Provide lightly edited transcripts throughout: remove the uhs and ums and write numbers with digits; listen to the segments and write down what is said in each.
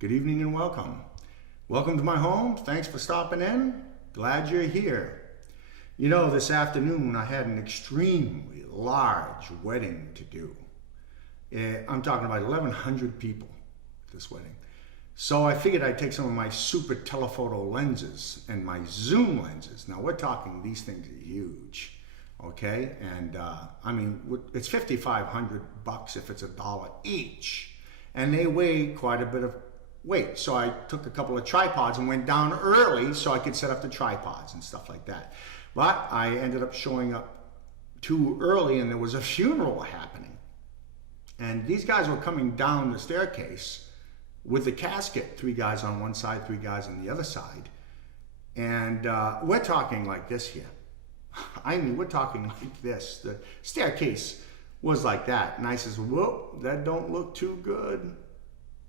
good evening and welcome. Welcome to my home. Thanks for stopping in. Glad you're here. You know, this afternoon I had an extremely large wedding to do. I'm talking about 1,100 people at this wedding. So I figured I'd take some of my super telephoto lenses and my zoom lenses. Now we're talking, these things are huge, okay? And I mean, it's $5,500 if it's $1 each. And they weigh quite a bit of weight. So I took a couple of tripods and went down early so I could set up the tripods and stuff like that. But I ended up showing up too early and there was a funeral happening. And these guys were coming down the staircase with the casket, 3 guys on one side, 3 guys on the other side. And we're talking like this here. I mean, we're talking like this. The staircase was like that. And I says, whoa, that don't look too good.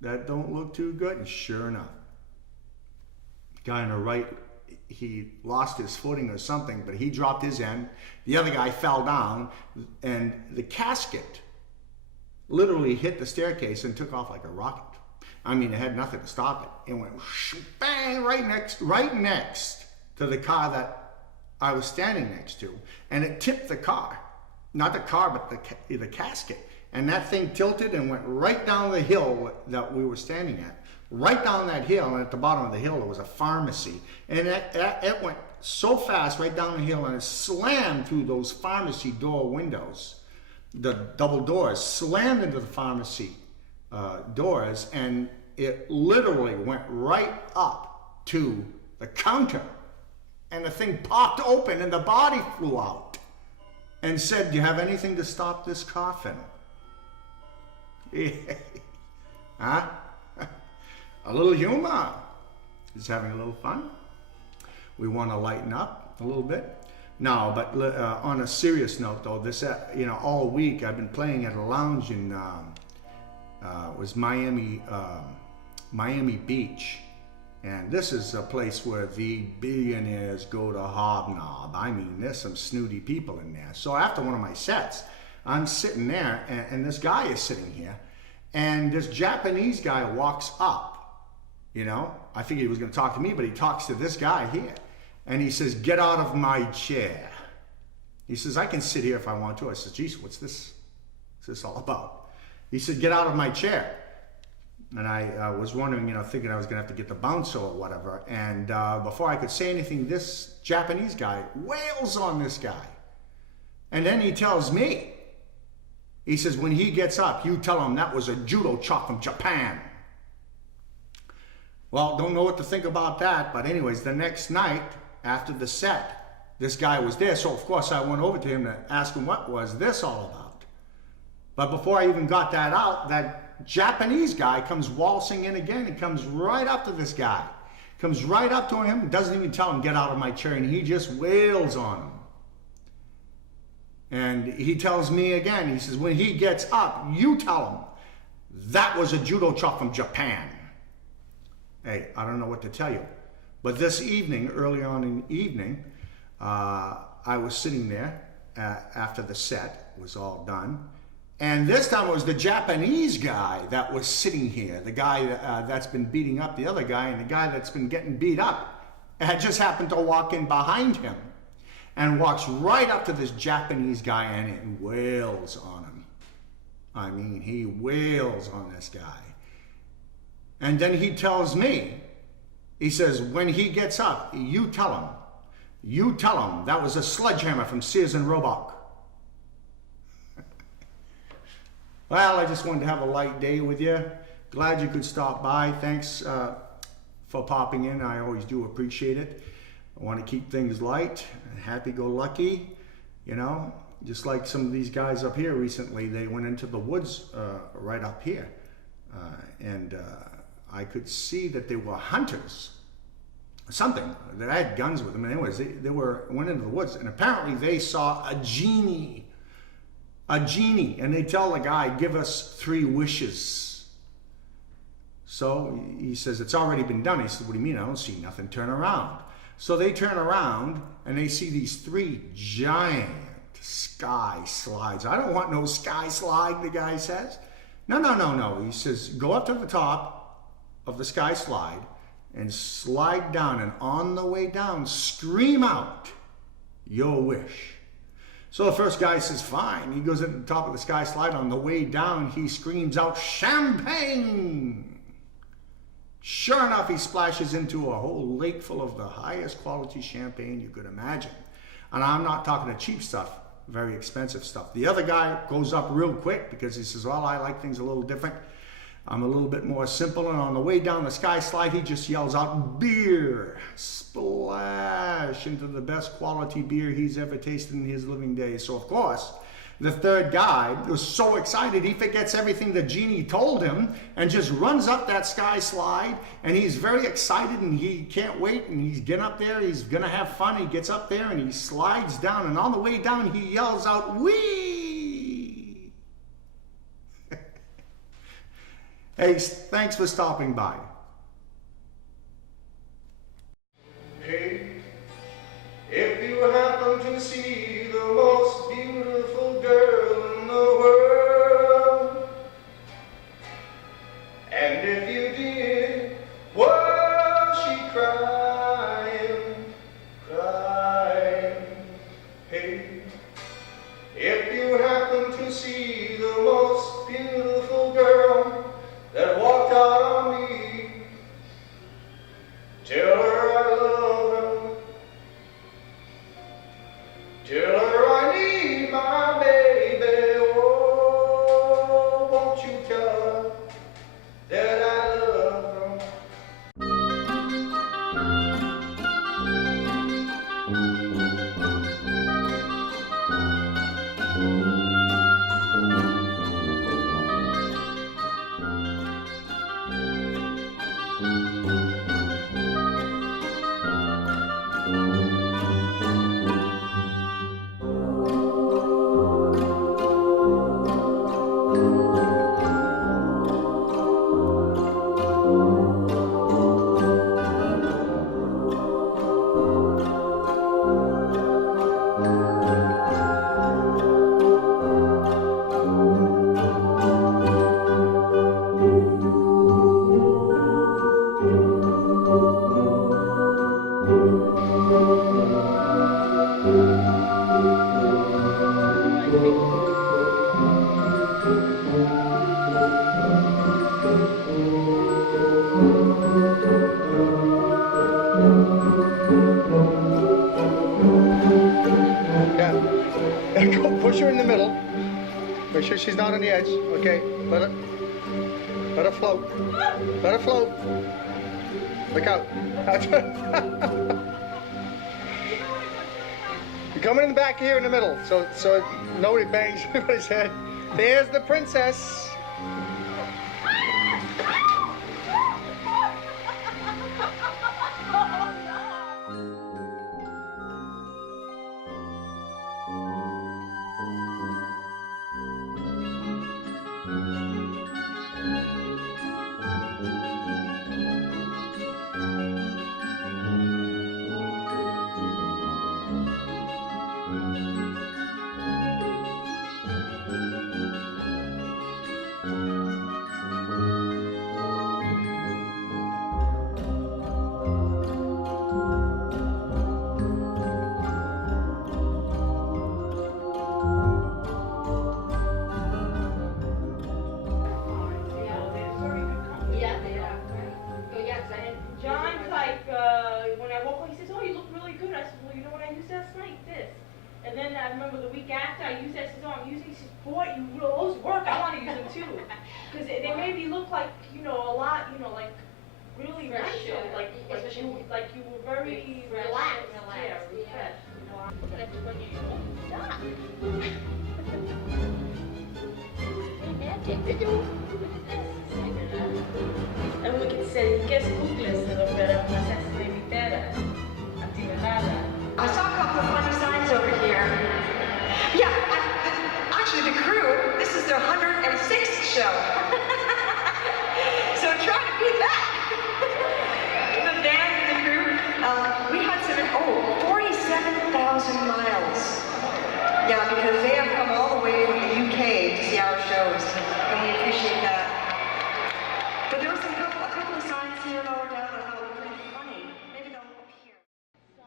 That don't look too good. And sure enough, guy on the right, he lost his footing or something, but he dropped his end. The other guy fell down, and the casket literally hit the staircase and took off like a rocket. I mean, it had nothing to stop it. It went bang right next to the car that I was standing next to, and it tipped the car. Not the car, but the casket. And that thing tilted and went right down the hill that we were standing at. Right down that hill, and at the bottom of the hill there was a pharmacy. And it went so fast right down the hill, and it slammed through those pharmacy door windows. The double doors slammed into the pharmacy doors, and it literally went right up to the counter. And the thing popped open and the body flew out and said, "Do you have anything to stop this coffin?" Huh? A little humor. Just having a little fun. We want to lighten up a little bit. No, but on a serious note, though, this all week I've been playing at a lounge in was Miami Beach, and this is a place where the billionaires go to hobnob. I mean, there's some snooty people in there. So after one of my sets, I'm sitting there, and this guy is sitting here, and this Japanese guy walks up. You know, I figured he was going to talk to me, but he talks to this guy here. And he says, "Get out of my chair." He says, "I can sit here if I want to." I said, "Geez, what's this all about?" He said, "Get out of my chair." And I was wondering, thinking I was going to have to get the bouncer or whatever. And before I could say anything, this Japanese guy wails on this guy. And then he tells me, he says, "When he gets up, you tell him that was a judo chop from Japan." Well, don't know what to think about that. But anyways, the next night after the set, this guy was there. So of course I went over to him to ask him what was this all about. But before I even got that out, that Japanese guy comes waltzing in again. He comes right up to this guy. Comes right up to him, doesn't even tell him, "Get out of my chair," and he just wails on him. And he tells me again, he says, "When he gets up, you tell him that was a judo chop from Japan." Hey, I don't know what to tell you. But this evening, early on in the evening, I was sitting there after the set was all done. And this time it was the Japanese guy that was sitting here. The guy that's been beating up the other guy, and the guy that's been getting beat up had just happened to walk in behind him and walks right up to this Japanese guy and wails on him. I mean, he wails on this guy. And then he tells me, he says, "When he gets up, you tell him that was a sledgehammer from Sears and Roebuck." Well, I just wanted to have a light day with you. Glad you could stop by. Thanks for popping in. I always do appreciate it. I want to keep things light and happy-go-lucky, just like some of these guys up here recently. They went into the woods right up here, and I could see that they were hunters, something. They had guns with them. And anyways, they went into the woods, and apparently they saw a genie, and they tell the guy, "Give us 3 wishes." So he says, "It's already been done." He said, "What do you mean? I don't see nothing. Turn around." So they turn around, and they see these 3 giant sky slides. "I don't want no sky slide," the guy says. No. He says, "Go up to the top, of the sky slide and slide down, and on the way down, scream out your wish. So the first guy says, fine. He goes at the top of the sky slide. On the way down, he screams out, champagne. Sure enough, he splashes into a whole lake full of the highest quality champagne you could imagine. And I'm not talking the cheap stuff, very expensive stuff. The other guy goes up real quick because he says, well, I like things a little different. I'm a little bit more simple. And on the way down the sky slide, he just yells out, beer, splash into the best quality beer he's ever tasted in his living days. So of course, the third guy was so excited he forgets everything the genie told him and just runs up that sky slide, and he's very excited and he can't wait, and he's getting up there, he's gonna have fun. He gets up there and he slides down, and on the way down he yells out, wee! Hey, thanks for stopping by. Hey, if you happen to see the most beautiful girl in the world, and if you did, was she crying, crying? Hey, if you happen to see the most beautiful girl that walked out on me, tell her I love her, tell her I need my baby. Oh, won't you tell her that I love her? Go push her in the middle. Make sure she's not on the edge. Okay, let her float. Let her float. Look out. You're coming in the back here in the middle, so nobody bangs anybody's head. There's the princess. And then I remember the week after I used that, she said, oh, I'm using, she said, boy, you those work, I want to use them too. Because they made me look like, you know, a lot, you know, like really fresh, nice, like you were very relaxed. Yeah, refreshed. You know, that's when you stop. Es muy que se dedique a bucles de opera una cesta de mitera, activada. I saw a couple of funny signs over here. Yeah, actually the crew, this is their 106th show. So try to beat that. The band and the crew, we had 47,000 miles. Yeah, because they have come all the way from the UK to see our shows, and we appreciate that. But there was a couple of signs here lower down that I thought were pretty funny. Maybe they'll look here. Son.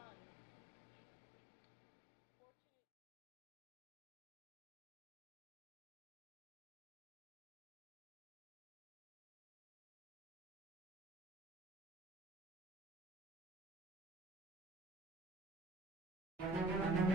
Thank you.